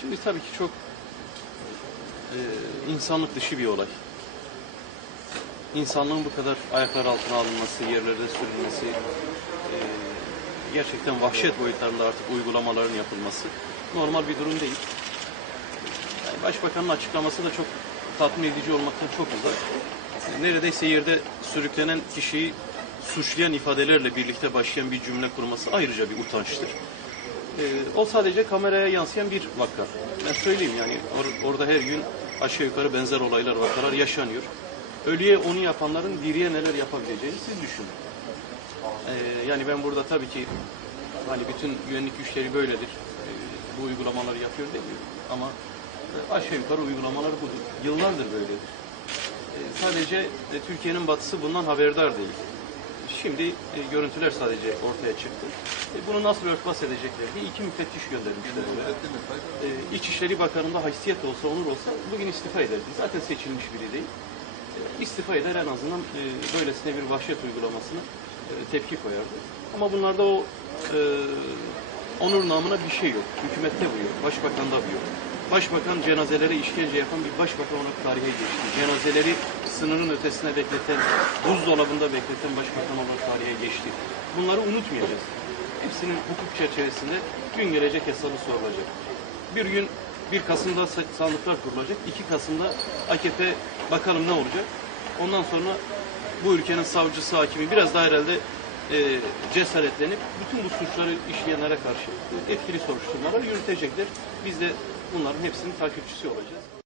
Şimdi tabii ki çok e, insanlık dışı bir olay. İnsanlığın bu kadar ayaklar altına alınması, yerlerde sürülmesi, e, gerçekten vahşet boyutlarında artık uygulamaların yapılması normal bir durum değil. Yani Başbakanın açıklaması da çok tatmin edici olmaktan çok uzak. Neredeyse yerde sürüklenen kişiyi suçlayan ifadelerle birlikte başlayan bir cümle kurması ayrıca bir utançtır. Ee, o sadece kameraya yansıyan bir vaka. Ben söyleyeyim yani or- orada her gün aşağı yukarı benzer olaylar, vakalar yaşanıyor. Ölüye onu yapanların diriye neler yapabileceğini siz düşünün. Ee, yani ben burada tabii ki hani bütün güvenlik güçleri böyledir. Ee, bu uygulamaları yapıyor demiyorum. Ama e, aşağı yukarı uygulamalar budur. Yıllardır böyledir. Ee, sadece e, Türkiye'nin batısı bundan haberdar değil. Şimdi e, görüntüler sadece ortaya çıktı. E, bunu nasıl örtbas edecekler diye iki müfettiş göndermişler. E, İçişleri Bakanı'nda haysiyet olsa, onur olsa bugün istifa ederdi. Zaten seçilmiş biri değil. E, istifa eder en azından e, böylesine bir vahşet uygulamasına e, tepki koyardı. Ama bunlarda o e, onur namına bir şey yok. Hükümette bu yok. Başbakan'da bu yok. Başbakan cenazelere işkence yapan bir başbakan olarak tarihe geçti. Cenazeleri sınırın ötesine bekleten, buzdolabında bekleten başbakan olarak tarihe geçti. Bunları unutmayacağız. Hepsinin hukuk çerçevesinde gün gelecek hesabı sorulacak. Bir gün 1 Kasım'da sa- sandıklar kurulacak. 2 Kasım'da AKP bakalım ne olacak. Ondan sonra bu ülkenin savcısı, hakimi biraz daha herhalde e, cesaretlenip bütün bu suçları işleyenlere karşı etkili soruşturmalar yürütecekler. Biz de bunların hepsinin takipçisi olacağız.